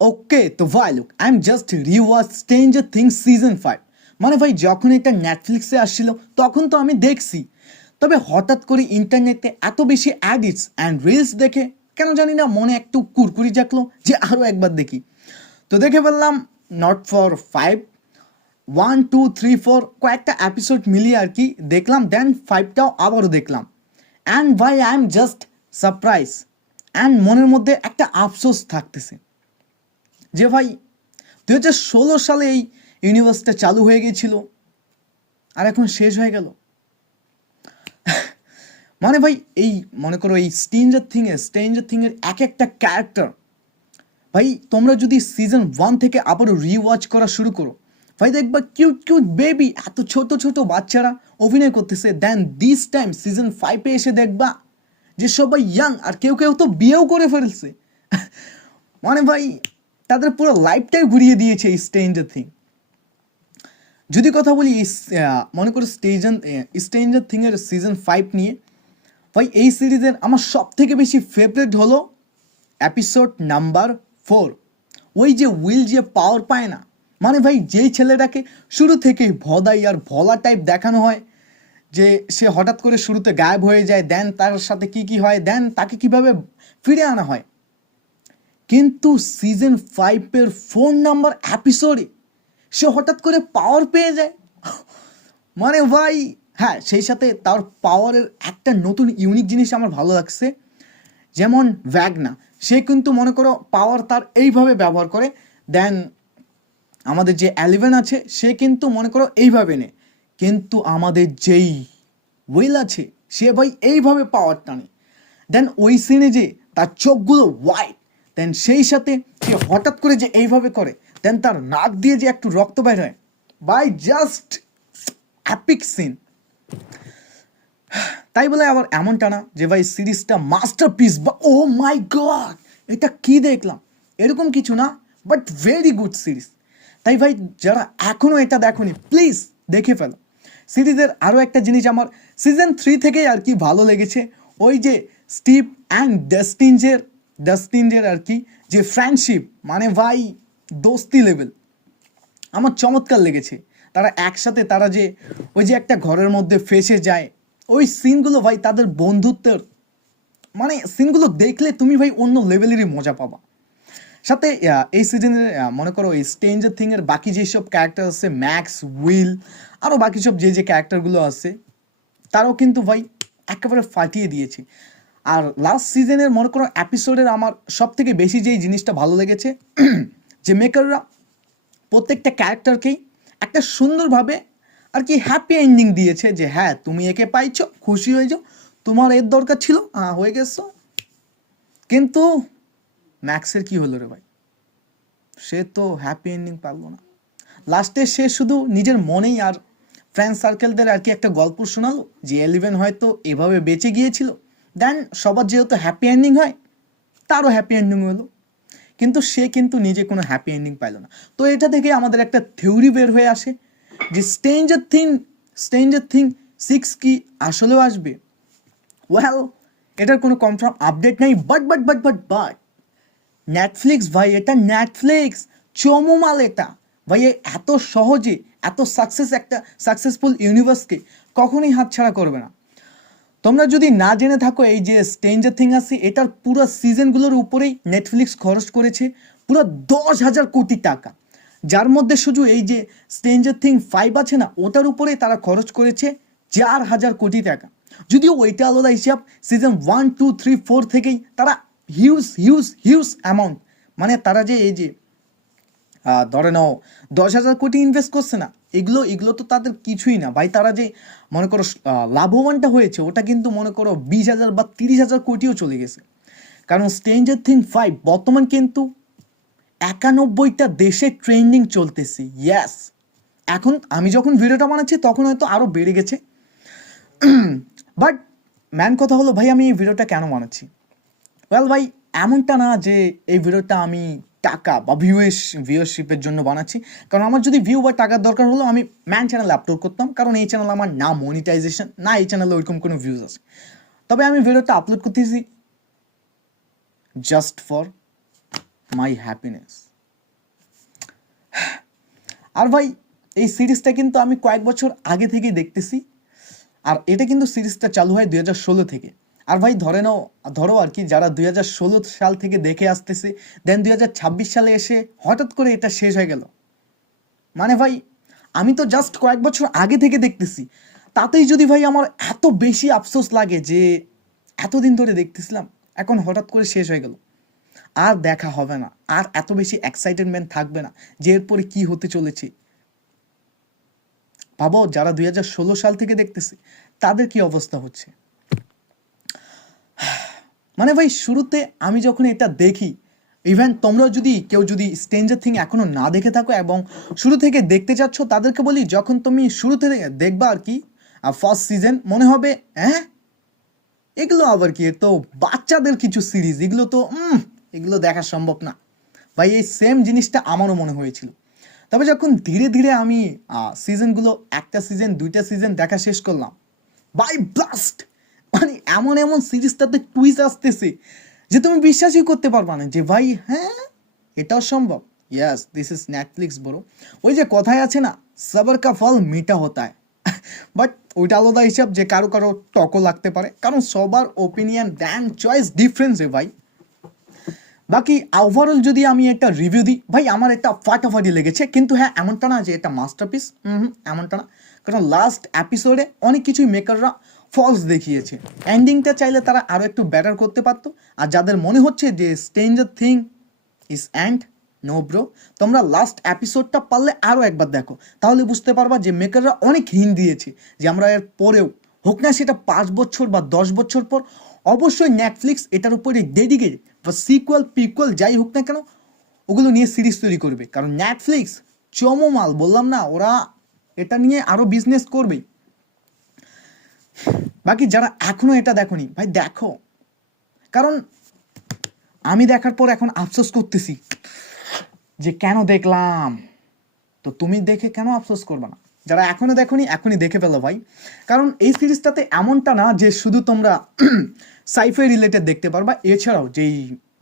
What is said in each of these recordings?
ওকে তো ভাই look I am just rewatch stranger things season 5। মানে ভাই যখন এটা নেটফ্লিক্সে আসছিল তখন তো আমি দেখছি, তবে হঠাৎ করে ইন্টারনেটে এত বেশি অ্যাডিটস অ্যান্ড রিলস দেখে কেন জানি না মনে একটু কুরকুরি জাগলো যে আরও একবার দেখি। তো দেখে ফেললাম নট ফর 5, 1 2 3 4 কয়েকটা এপিসোড মিলিয়ে আর কি দেখলাম, দেন 5টাও আবারও দেখলাম। অ্যান্ড ভাই I am just surprise and মনের মধ্যে একটা আফসোস থাকতেছে যে ভাই 2016 সালে এই ইউনিভার্সটা চালু হয়ে গিয়েছিল আর এখন শেষ হয়ে গেল। মানে ভাই এই মনে করো এই স্ট্রেঞ্জার থিংয়ের এক একটা ক্যারেক্টার, ভাই তোমরা যদি সিজন 1 থেকে আবারও রিওয়াচ করা শুরু করো, ভাই দেখবা কিউট কিউট বেবি এত ছোট ছোট বাচ্চারা অভিনয় করতেছে। দেন দিস টাইম সিজন 5-এ এসে দেখবা যে সবাই ইয়াং, আর কেউ কেউ তো বিয়েও করে ফেলছে। মানে ভাই তাদের পুরো লাইফটাই ঘুরিয়ে দিয়েছে এই স্ট্রেঞ্জার থিং। যদি কথা বলি এই মনে করো স্ট্রেঞ্জার থিংয়ের সিজন 5 নিয়ে, ভাই এই সিরিজের আমার সব থেকে বেশি ফেভারিট হলো এপিসোড নাম্বার 4। ওই যে উইল যে পাওয়ার পায় না, মানে ভাই যেই ছেলেটাকে শুরু থেকেই ভদাই আর ভোলা টাইপ দেখানো হয়, যে সে হঠাৎ করে শুরুতে গায়েব হয়ে যায়, দেন তার সাথে কি কি হয়, দেন তাকে কিভাবে ফিরে আনা হয়, কিন্তু সিজন 5-এর 4 নাম্বার এপিসোডে সে হঠাৎ করে পাওয়ার পেয়ে যায়। মানে ভাই হ্যাঁ, সেই সাথে তার পাওয়ারের একটা নতুন ইউনিক জিনিস আমার ভালো লাগছে, যেমন ভ্যাগনা সে কিন্তু মনে করো পাওয়ার তার এইভাবে ব্যবহার করে, দেন আমাদের যে অ্যালিভেন আছে সে কিন্তু মনে করো এইভাবে নেয়, কিন্তু আমাদের যেই উইল আছে সে ভাই এইভাবে পাওয়ার টানে। দেন ওই সিনে যে তার চোখগুলো হোয়াইট, দেন সেই সাথে সে হঠাৎ করে যে এইভাবে করে, দেন তার নাক দিয়ে যে একটু রক্ত বের হয়, বাই জাস্ট অ্যাপিক সিন। তাই বলে আবার এমনটা না যে ভাই সিরিজটা মাস্টারপিস বা ও মাই গড এটা কি দেখলাম, এরকম কিছু না, বাট ভেরি গুড সিরিজ। তাই ভাই যারা এখনও এটা দেখোনি প্লিজ দেখে ফেলো। সিরিজের আরও একটা জিনিস আমার সিজন 3 থেকেই আর কি ভালো লেগেছে, ওই যে স্টিভ অ্যান্ড ডাস্টিনজের আর কি যে ফ্রেন্ডশিপ, মানে ভাই দোস্তি লেভেল আমার চমৎকার লেগেছে। তারা একসাথে তারা যে ওই যে একটা ঘরের মধ্যে ফেসে যায়, ওই সিনগুলো ভাই তাদের বন্ধুত্বের, মানে সিনগুলো দেখলে তুমি ভাই অন্য লেভেলেরই মজা পাবা। সাথে এই সিজনের মনে করো এই স্ট্রেঞ্জার থিংয়ের বাকি যেসব ক্যারেক্টার আছে, ম্যাক্স, উইল, আরও বাকি সব যে ক্যারেক্টারগুলো আছে, তারাও কিন্তু ভাই একেবারে ফাটিয়ে দিয়েছে। আর লাস্ট সিজনের মনে করো এপিসোডের আমার সব থেকে বেশি যেই জিনিসটা ভালো লেগেছে, যে মেকাররা প্রত্যেকটা ক্যারেক্টারকেই একটা সুন্দরভাবে আর কি হ্যাপি এন্ডিং দিয়েছে, যে হ্যাঁ তুমি একে পাইছো খুশি হয়ে যাও, তোমার এর দরকার ছিল হয়ে গেছো। কিন্তু ম্যাক্সের কি হলো রে ভাই, সে তো হ্যাপি এন্ডিং পারলো না। লাস্টে সে শুধু নিজের মনেই আর ফ্রেন্ড সার্কেলদের আর কি একটা গল্প শোনালো যে এলিভেন হয়তো এভাবে বেঁচে গিয়েছিল, দেন সবার যেহেতু হ্যাপি এন্ডিং হয় তারও হ্যাপি এন্ডিং হলো, কিন্তু সে কিন্তু নিজে কোনো হ্যাপি এন্ডিং পাইল না। তো এটা থেকে আমাদের একটা থিওরি বের হয়ে আসে যে স্ট্রেঞ্জার থিং 6 কি আসলেও আসবে। ওয়েল এটার কোনো কনফার্ম আপডেট নেই, বাট নেটফ্লিক্স ভাই, এটা নেটফ্লিক্স চমুমাল এটা ভাই, এত সহজে এত একটা সাকসেসফুল ইউনিভার্সকে কখনোই হাতছাড়া করবে না। তোমরা যদি না জেনে থাকো এই যে স্ট্রেঞ্জার থিং আছে, এটার পুরো সিজনগুলোর উপরেই নেটফ্লিক্স খরচ করেছে পুরো 10,000 কোটি টাকা, যার মধ্যে শুধু এই যে স্ট্রেঞ্জার থিং 5 আছে না, ওটার উপরেই তারা খরচ করেছে 4,000 কোটি টাকা। যদিও ওইটা আলাদা হিসাব, সিজন 1 2 3 4 থেকেই তারা হিউজ অ্যামাউন্ট, মানে তারা যে এই যে ধরে নাও 10,000 কোটি ইনভেস্ট করছে না, এগুলো তো তাদের কিছুই না ভাই। তারা যে মনে করো লাভবানটা হয়েছে ওটা কিন্তু মনে করো 20,000 বা 30,000 কোটিও চলে গেছে। কারণ স্ট্রেঞ্জার থিং 5 বর্তমান কিন্তু 91টা দেশে ট্রেন্ডিং চলতেছে। ইয়াস, এখন আমি যখন ভিডিওটা বানাচ্ছি তখন হয়তো আরও বেড়ে গেছে, বাট ম্যান কথা হলো ভাই আমি এই ভিডিওটা কেন বানাচ্ছি। ওয়েল ভাই এমনটা না যে এই ভিডিওটা আমি টাকা বা ভিউয়ারশিপের জন্য বানাচ্ছি, কারণ আমার যদি ভিউ বা টাকার দরকার হলো আমি ম্যান চ্যানেলে আপলোড করতাম, কারণ এই চ্যানেল আমার না মনিটাইজেশন না এই চ্যানেলে ওইরকম কোনো ভিউজ আছে। তবে আমি ভিডিওটা আপলোড করতেছি জাস্ট ফর মাই হ্যাপিনেস। আর ভাই এই সিরিজটা কিন্তু আমি কয়েক বছর আগে থেকেই দেখতেছি, আর এটা কিন্তু সিরিজটা চালু হয় 2016 থেকে। আর ভাই ধরো আর কি, যারা 2016 সাল থেকে দেখে আসতেছে, দেন 2026 সালে এসে হঠাৎ করে এটা শেষ হয়ে গেল। মানে ভাই আমি তো জাস্ট কয়েক বছর আগে থেকে দেখতেছি, তাতেই যদি ভাই আমার এত বেশি আফসোস লাগে যে এতদিন ধরে দেখতেছিলাম, এখন হঠাৎ করে শেষ হয়ে গেল, আর দেখা হবে না, আর এত বেশি এক্সাইটেডমেন্ট থাকবে না যে এরপরে কি হতে চলেছে। ভাবো যারা 2016 সাল থেকে দেখতেছে তাদের কি অবস্থা হচ্ছে। মানে ভাই শুরুতে আমি যখন এটা দেখি, ইভেন তোমরা কেউ যদি স্ট্রেঞ্জার থিং এখনো না দেখে থাকো এবং শুরু থেকে দেখতে চাচ্ছ, তাদেরকে বলি যখন তুমি শুরু থেকে দেখবা আর কি ফার্স্ট সিজন, মনে হবে হ্যাঁ এগুলো আবার কি, তো বাচ্চাদের কিছু সিরিজ, এগুলো দেখা সম্ভব না। ভাই এই সেম জিনিসটা আমারও মনে হয়েছিল। তবে যখন ধীরে ধীরে আমি সিজনগুলো, একটা সিজন দুইটা সিজন দেখা শেষ করলাম, বাই ব্লাস্ট, মানে এমন এমন সিরিজটাতে টুইস্ট আসতেছে যে তুমি বিশ্বাসই করতে পারবা না যে ভাই হ্যাঁ এটাও সম্ভব। ইয়াস, দিস ইজ নেটফ্লিক্স ব্রো। ওই যে কথায় আছে না, সবার কা ফল মিঠা হতা হয়, বাট ওইটা আলাদা হিসাব, যে কারো কারো টকও লাগতে পারে, কারণ সবার ওপিনিয়ন দ্যান চয়েস ডিফারেন্স ভাই। বাকি ওভারঅল যদি আমি একটা রিভিউ দিই, ভাই আমার এটা ফাটাফাটি লেগেছে, কিন্তু হ্যাঁ এমনটা না যে এটা মাস্টারপিস, এমনটা না, কারণ লাস্ট এপিসোডে অনেক কিছুই মেকাররা ফলস দেখিয়েছে। এন্ডিংটা চাইলে তারা আরও একটু বেটার করতে পারতো। আর যাদের মনে হচ্ছে যে stranger thing is end, no bro, তোমরা লাস্ট এপিসোডটা পারলে আরও একবার দেখো, তাহলে বুঝতে পারবা যে মেকাররা অনেক হিন্ট দিয়েছে যে আমরা এর পরেও, হোক না সেটা 5 বছর বা 10 বছর পর, অবশ্যই নেটফ্লিক্স এটার উপরে ডেডিকেটেড বা সিকুয়াল পিকুয়াল যাই হোক না কেন ওগুলো নিয়ে সিরিজ তৈরি করবে, কারণ নেটফ্লিক্স চমোমাল, বললাম না, ওরা এটা নিয়ে আরও বিজনেস করবেই। বাকি যারা এখনও এটা দেখোনি ভাই দেখো, কারণ আমি দেখার পর এখন আফসোস করতেছি যে কেন দেখলাম, তো তুমি দেখে কেন আফসোস করবে না? যারা এখনো দেখোনি এখনই দেখে ফেলো ভাই, কারণ এই সিরিজটাতে এমনটা না যে শুধু তোমরা সাইফাই রিলেটেড দেখতে পারবা, এছাড়াও যেই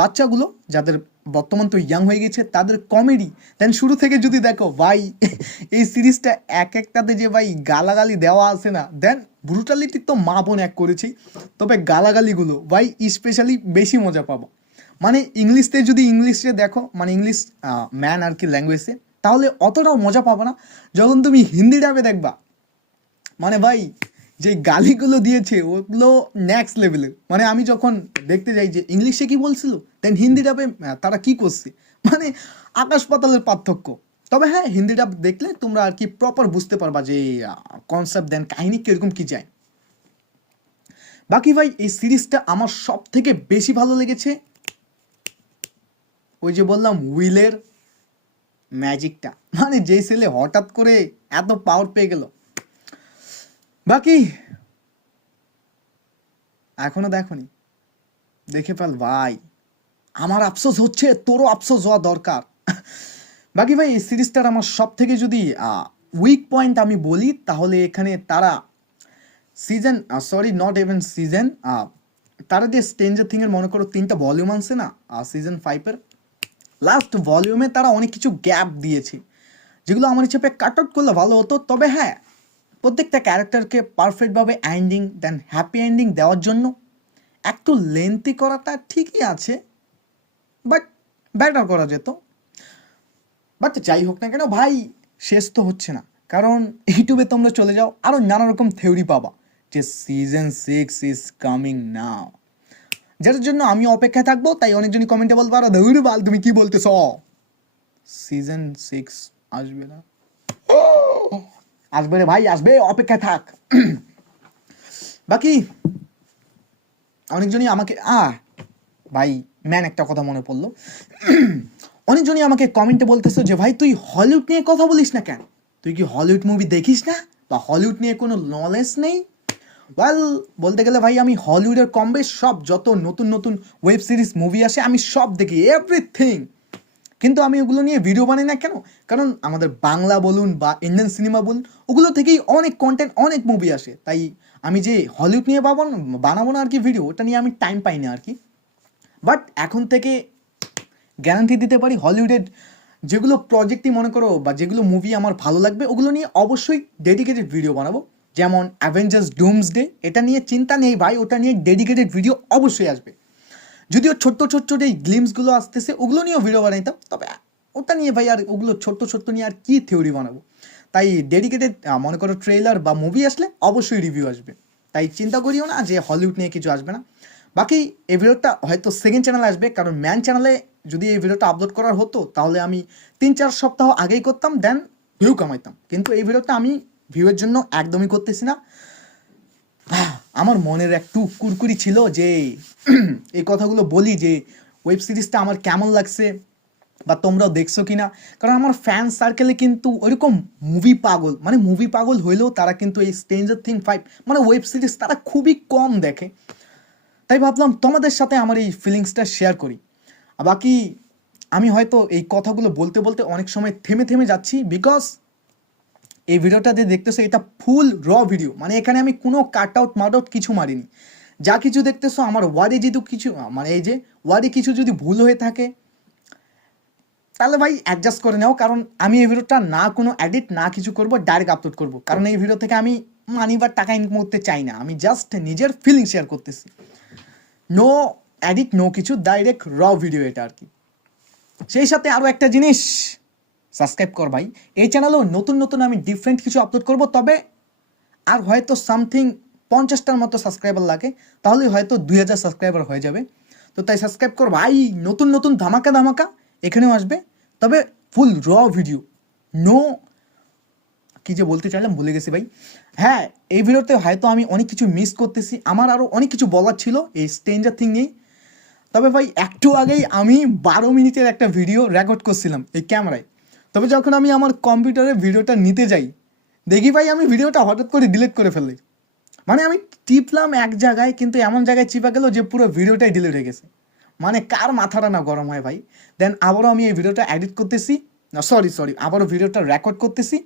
বাচ্চাগুলো যাদের বর্তমান তো ইয়াং হয়ে গেছে তাদের কমেডি, দেন শুরু থেকে যদি দেখো ভাই এই সিরিজটা এক একটাতে যে ভাই গালাগালি দেওয়া আছে না, দেন ব্রুটালিটি তো মা বোন এক করেছি, তবে গালাগালিগুলো ভাই স্পেশালি বেশি মজা পাবো। মানে ইংলিশে দেখো, মানে ইংলিশ ম্যান আর কি ল্যাঙ্গুয়েজে, তাহলে অতটাও মজা পাবো না যখন তুমি হিন্দি ডাবে দেখবা। মানে ভাই যে গালিগুলো দিয়েছে ওগুলো নেক্সট লেভেলের। মানে আমি যখন দেখতে যাই যে ইংলিশে কি বলছিল, দেন হিন্দি ডাবে তারা কি করছে, মানে আকাশ পাতালের পার্থক্য। তবে হ্যাঁ হিন্দি ডাব দেখলে তোমরা আর কি প্রপার বুঝতে পারবা যে কনসেপ্ট দেন কাহিনী কিরকম কি যায়। বাকি ভাই এই সিরিজটা আমার সব থেকে বেশি ভালো লেগেছে ওই যে বললাম উইলের ম্যাজিকটা, মানে যেই ছেলে হঠাৎ করে এত পাওয়ার পেয়ে গেল। বাকি এখনো দেখোনি, দেখে ফেল ভাই, আমার আফসোস হচ্ছে, তোরও আফসোস হওয়া দরকার। বাকি ভাই এই সিরিজটার আমার সব থেকে যদি উইক পয়েন্ট আমি বলি, তাহলে এখানে তারা তারা যে স্ট্রেঞ্জার থিংয়ের মনে করো 3টা ভলিউম আনছে না, সিজন 5-এর লাস্ট ভলিউমে তারা অনেক কিছু গ্যাপ দিয়েছে, যেগুলো আমার হিসেবে কাট আউট করলে ভালো হতো। তবে হ্যাঁ প্রত্যেকটা ক্যারেক্টারকে পারফেক্টভাবে এন্ডিং দেন হ্যাপি এন্ডিং দেওয়ার জন্য একটু লেন্থি করাটা ঠিকই আছে, বাট বেটার করা যেত। বাট যাই হোক না কেন ভাই, শেষ তো হচ্ছে না, কারণ ইউটিউবে তোমরা চলে যাও আরও নানা রকম থিওরি পাবা যে সিজন 6 ইজ কামিং নাও, যেটার জন্য আমি অপেক্ষায় থাকবো। তাই অনেকজনই কমেন্টে বলবো আর ধৈর্য বাল তুমি কি বলতেছ, সিজন 6 আসবে না? আসবে রে ভাই, আসবে, অপেক্ষায় থাক। বাকি অনেকজনই আমাকে ভাই ম্যান একটা কথা মনে পড়লো, অনেকজনই আমাকে কমেন্টে বলতেছো যে ভাই তুই হলিউড নিয়ে কথা বলিস না কেন, তুই কি হলিউড মুভি দেখিস না, বা হলিউড নিয়ে কোনো নলেজ নেই? ওয়েল বলতে গেলে ভাই আমি হলিউডের কম বেশ সব যত নতুন নতুন ওয়েব সিরিজ মুভি আসে আমি সব দেখি, এভরিথিং। কিন্তু আমি ওগুলো নিয়ে ভিডিও বানাই না কেন, কারণ আমাদের বাংলা বলুন বা ইন্ডিয়ান সিনেমা বলুন ওগুলো থেকেই অনেক কন্টেন্ট অনেক মুভি আসে, তাই আমি যে হলিউড নিয়ে বানাবো না আর কি ভিডিও, ওটা নিয়ে আমি টাইম পাই না আর কি। বাট এখন থেকে গ্যারান্টি দিতে পারি হলিউডের যেগুলো প্রজেক্টই মনে করো বা যেগুলো মুভি আমার ভালো লাগবে ওগুলো নিয়ে অবশ্যই ডেডিকেটেড ভিডিও বানাবো। যেমন অ্যাভেঞ্জার্স ডুমসডে, এটা নিয়ে চিন্তা নেই ভাই, ওটা নিয়ে ডেডিকেটেড ভিডিও অবশ্যই আসবে। যদিও ছোট্ট ছোট্ট এই গ্লিমসগুলো আসতেছে ওগুলো নিয়েও ভিডিও বানাইতাম, তবে ওটা নিয়ে ভাই আর ওগুলো ছোট্ট ছোট্ট নিয়ে আর কি থিওরি বানাবো। তাই ডেডিকেটেড মনে করো ট্রেলার বা মুভি আসলে অবশ্যই রিভিউ আসবে। তাই চিন্তা করিও না যে হলিউড নিয়ে কিছু আসবে না। বাকি এই ভিডিওটা হয়তো সেকেন্ড চ্যানেলে আসবে, কারণ ম্যান চ্যানেলে যদি এই ভিডিওটা আপলোড করার হতো তাহলে আমি 3-4 সপ্তাহ আগেই করতাম, দেন ভিউ কামাইতাম। কিন্তু এই ভিডিওটা আমি ভিউয়ের জন্য একদমই করতেছি না। আমার মনের একটু কুরকুরি ছিল যে এই কথাগুলো বলি যে ওয়েব সিরিজটা আমার কেমন লাগছে বা তোমরাও দেখছো কিনা। কারণ আমার ফ্যান সার্কেলে কিন্তু ওইরকম মুভি পাগল, মানে মুভি পাগল হইলেও তারা কিন্তু এই স্ট্রেঞ্জার থিং 5 মানে ওয়েব সিরিজ তারা খুবই কম দেখে। তাই ভাবলাম তোমাদের সাথে আমার এই ফিলিংসটা শেয়ার করি। আর বাকি আমি হয়তো এই কথাগুলো বলতে বলতে অনেক সময় থেমে থেমে যাচ্ছি, বিকজ এই ভিডিওটা যে দেখতেছো এটা ফুল র ভিডিও, মানে এখানে আমি কোনো কাট আউট মাট আউট কিছু মারিনি। যা কিছু দেখতেছো আমার ওয়ার্ডে যদি কিছু মানে এই যে ওয়ার্ডে কিছু যদি ভুল হয়ে থাকে তাহলে ভাই অ্যাডজাস্ট করে নাও, কারণ আমি এই ভিডিওটা না কোনো এডিট না কিছু করব, ডাইরেক্ট আপলোড করব। কারণ এই ভিডিও থেকে আমি মানি বা টাকা ইনকাম করতে চাই না, আমি জাস্ট নিজের ফিলিং শেয়ার করতেছি। নো এডিট নো কিছু, ডাইরেক্ট র ভিডিও এটা আর কি। সেই সাথে আরও একটা জিনিস, সাবস্ক্রাইব কর ভাই। এই চ্যানেলেও নতুন নতুন আমি ডিফারেন্ট কিছু আপলোড করব, তবে আর হয়তো সামথিং 50টার মতো সাবস্ক্রাইবার লাগে, তাহলেই হয়তো 2000 সাবস্ক্রাইবার হয়ে যাবে। তো তাই সাবস্ক্রাইব কর ভাই, নতুন নতুন ধামাকা ধামাকা এখানেও আসবে, তবে ফুল র ভিডিও। নো কী যে বলতে চাইলাম ভুলে গেছি ভাই। হ্যাঁ, এই ভিডিওতে হয়তো আমি অনেক কিছু মিস করতেছি, আমার আরও অনেক কিছু বলার ছিল এই স্ট্রেঞ্জার থিং নিয়েই। তবে ভাই একটু আগেই আমি 12 মিনিটের একটা ভিডিও রেকর্ড করছিলাম এই ক্যামেরায়। তবে যখন আমি আমার কম্পিউটারে ভিডিওটা নিতে যাই দেখি ভাই আমি ভিডিওটা হঠাৎ করে ডিলিট করে ফেলি। মানে আমি টিপলাম এক জায়গায়, কিন্তু এমন জায়গায় চিপা গেল যে পুরো ভিডিওটাই ডিলিট হয়ে গেছে। মানে কার মাথাটা না গরম হয় ভাই। দেন আবারও আমি এই ভিডিওটা এডিট করতেছি, না সরি আবারও ভিডিওটা রেকর্ড করতেছি।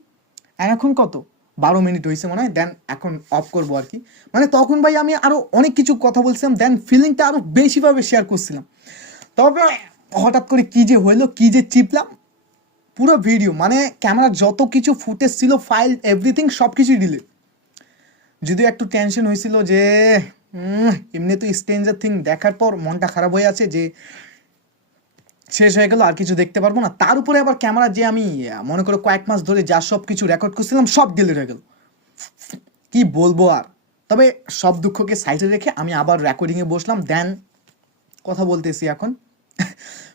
আর এখন কত 12 মিনিট হয়েছে মনে হয়, দেন এখন অফ করবো আর কি। মানে তখন ভাই আমি আরও অনেক কিছু কথা বলছিলাম, দেন ফিলিংটা আরও বেশিভাবে শেয়ার করছিলাম। তবে হঠাৎ করে কী যে হইলো, কী যে চিপলাম, পুরো ভিডিও মানে ক্যামেরার যত কিছু ফুটেজ ছিল, ফাইল এভরিথিং সব কিছুই ডিলিট। যদিও একটু টেনশন হয়েছিল যে এমনি তো স্ট্রেঞ্জার থিং দেখার পর মনটা খারাপ হয়ে আছে যে শেষ হয়ে গেল, আর কিছু দেখতে পারবো না। তার উপরে আবার ক্যামেরা যে আমি মনে করো কয়েক মাস ধরে যা সব কিছু রেকর্ড করছিলাম সব ডিলিট হয়ে গেল, কি বলবো আর। তবে সব দুঃখকে সাইডে রেখে আমি আবার রেকর্ডিংয়ে বসলাম, দেন কথা বলতেছি এখন।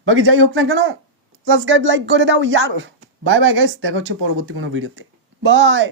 বাকি যাই হোক না কেন, সাবস্ক্রাইব লাইক করে দাও ইয়ার। বাই বাই গাইস, দেখা হচ্ছে পরবর্তী কোনো ভিডিওতে। বাই।